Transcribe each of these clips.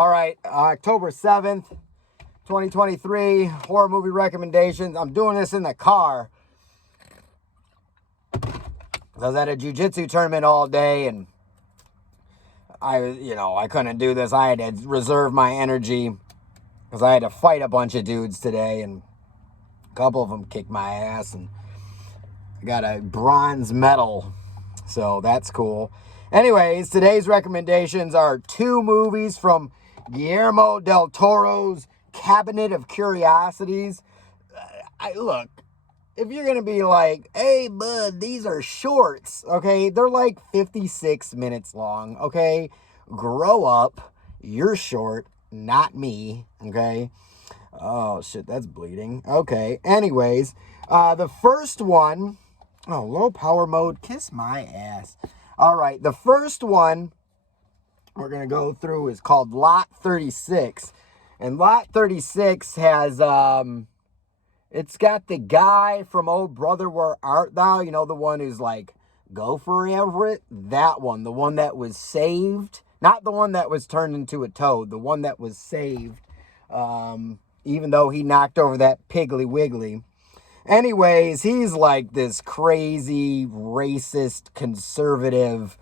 All right, October 7th, 2023, horror movie recommendations. I'm doing this in the car. I was at a jiu-jitsu tournament all day, and I couldn't do this. I had to reserve my energy because I had to fight a bunch of dudes today, and a couple of them kicked my ass, and I got a bronze medal, so that's cool. Anyways, today's recommendations are 2 movies from Guillermo del Toro's Cabinet of Curiosities. Look, if you're going to be like, hey, bud, these are shorts, okay? They're like 56 minutes long, okay? Grow up. You're short, not me, okay? Oh, shit, that's bleeding. Okay, anyways, the first one... Oh, low power mode, kiss my ass. All right, the first one we're going to go through is called Lot 36. And Lot 36 has, it's got the guy from Oh Brother, Where Art Thou? You know, the one who's like, go for Everett? That one, the one that was saved. Not the one that was turned into a toad, the one that was saved. Even though he knocked over that Piggly Wiggly. Anyways, he's like this crazy, racist, conservative,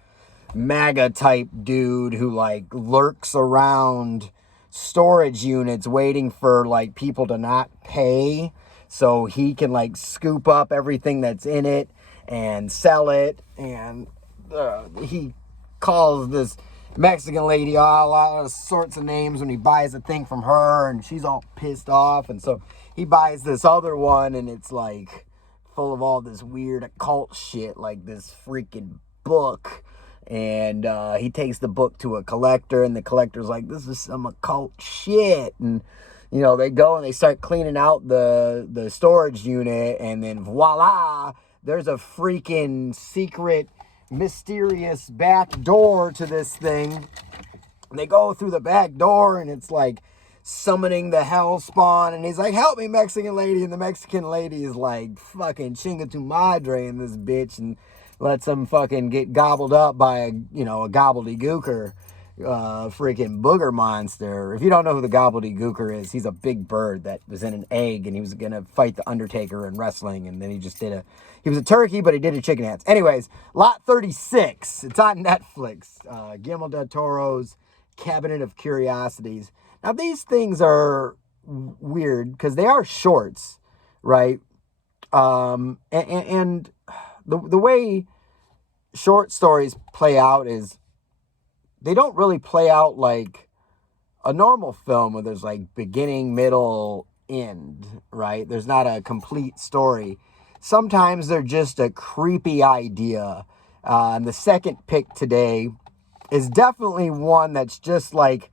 MAGA type dude who like lurks around storage units waiting for like people to not pay so he can like scoop up everything that's in it and sell it. And he calls this Mexican lady all sorts of names when he buys a thing from her, and she's all pissed off. And so he buys this other one, and it's like full of all this weird occult shit, like this freaking book. And he takes the book to a collector, and the collector's like, this is some occult shit. And, you know, they go and they start cleaning out the storage unit, and then voila, there's a freaking secret, mysterious back door to this thing. And they go through the back door, and it's like summoning the hell spawn, and he's like, help me, Mexican lady. And the Mexican lady is like fucking chinga tu madre in this bitch, and lets him fucking get gobbled up by a gobbledygooker, freaking booger monster. If you don't know who the gobbledygooker is, he's a big bird that was in an egg, and he was gonna fight the Undertaker in wrestling, and then he was a turkey, but he did a chicken dance. Anyways, Lot 36, it's on Netflix. Guillermo del Toro's Cabinet of Curiosities. Now, these things are weird because they are shorts, right? And the way short stories play out is they don't really play out like a normal film where there's like beginning, middle, end, right? There's not a complete story. Sometimes they're just a creepy idea. And the second pick today is definitely one that's just like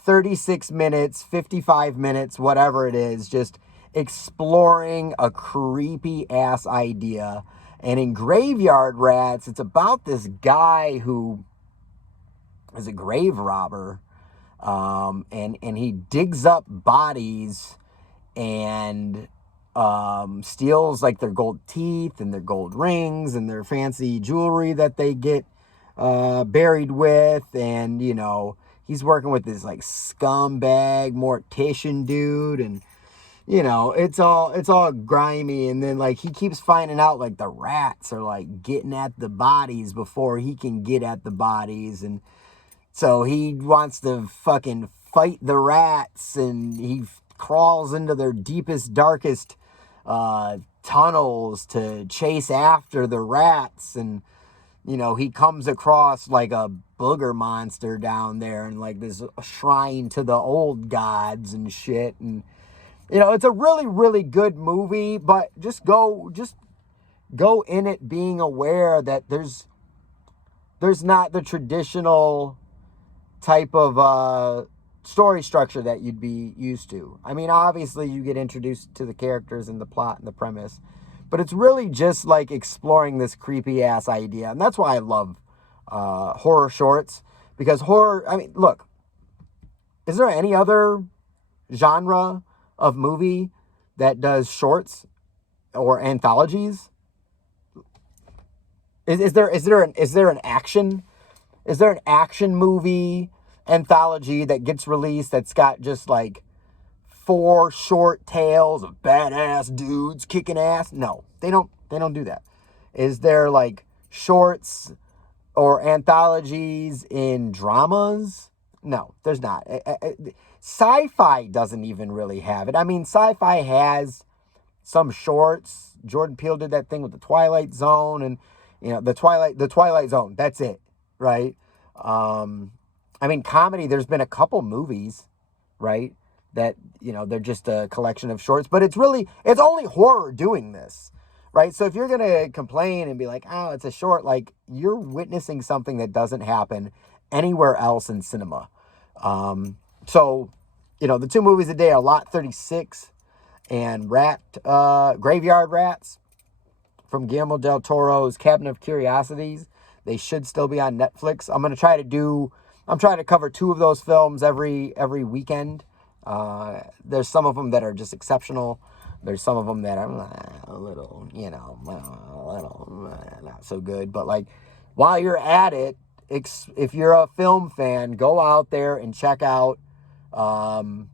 36 minutes, 55 minutes, whatever it is, just exploring a creepy ass idea. And in Graveyard Rats, it's about this guy who is a grave robber, and he digs up bodies and steals like their gold teeth and their gold rings and their fancy jewelry that they get buried with. And, you know, he's working with this like scumbag mortician dude, and you know, it's all grimy. And then like he keeps finding out like the rats are like getting at the bodies before he can get at the bodies. And so he wants to fucking fight the rats, and he crawls into their deepest, darkest tunnels to chase after the rats. And, you know, he comes across like a booger monster down there, and like this shrine to the old gods and shit. And, you know, it's a really, really good movie, but just go in it being aware that there's not the traditional type of story structure that you'd be used to. I mean, obviously you get introduced to the characters and the plot and the premise, but it's really just like exploring this creepy ass idea. And that's why I love horror shorts, because horror, I mean, look, is there any other genre of movie that does shorts or anthologies? Is there an action movie anthology that gets released that's got just like 4 short tales of badass dudes kicking ass? No, they don't do that. Is there like shorts or anthologies in dramas? No, there's not. Sci-fi doesn't even really have it. I mean, sci-fi has some shorts. Jordan Peele did that thing with the Twilight Zone, and the Twilight Zone. That's it, right? I mean, comedy. There's been a couple movies, right? That they're just a collection of shorts, but it's only horror doing this, right? So if you're gonna complain and be like, oh, it's a short, like you're witnessing something that doesn't happen anywhere else in cinema. So the 2 movies a day are Lot 36 and Graveyard Rats from Guillermo del Toro's Cabinet of Curiosities. They should still be on Netflix. I'm trying to cover 2 of those films every weekend. There's some of them that are just exceptional. There's some of them that are a little, not so good. But like, while you're at it, if you're a film fan, go out there and check out, go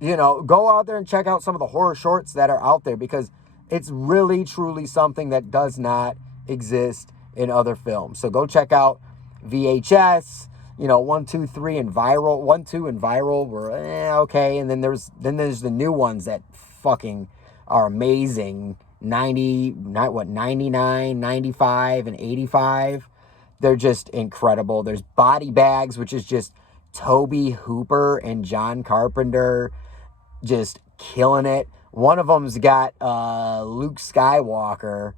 out there and check out some of the horror shorts that are out there, because it's really, truly something that does not exist in other films. So go check out VHS, 1, 2, 3 and Viral. 1, 2 and Viral were okay. And then there's the new ones that fucking are amazing. 99, 95, and 85. They're just incredible. There's Body Bags, which is just Toby Hooper and John Carpenter just killing it. One of them's got Luke Skywalker,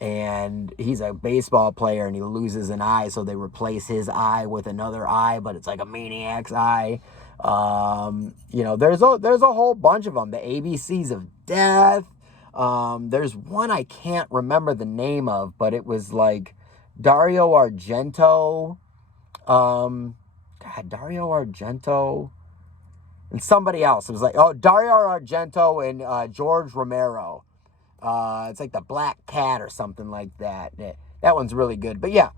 and he's a baseball player, and he loses an eye, so they replace his eye with another eye, but it's like a maniac's eye. There's a whole bunch of them. The ABCs of Death. There's one I can't remember the name of, but it was like Dario Argento. Dario Argento and somebody else. It was like, Dario Argento and George Romero. It's like the Black Cat or something like that. That one's really good. But yeah,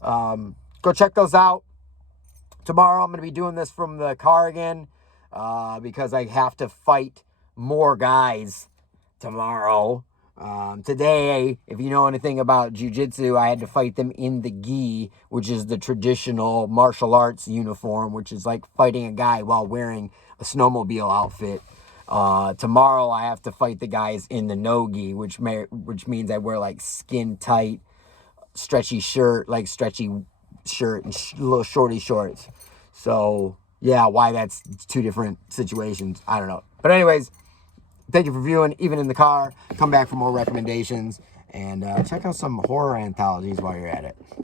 go check those out. Tomorrow I'm going to be doing this from the car again, because I have to fight more guys tomorrow. Today, if you know anything about jiu-jitsu, I had to fight them in the gi, which is the traditional martial arts uniform, which is like fighting a guy while wearing a snowmobile outfit. Tomorrow I have to fight the guys in the no-gi, which means I wear like skin-tight, stretchy shirt and little shorty shorts. So, yeah, why that's 2 different situations, I don't know. But anyways, thank you for viewing, even in the car. Come back for more recommendations, and check out some horror anthologies while you're at it.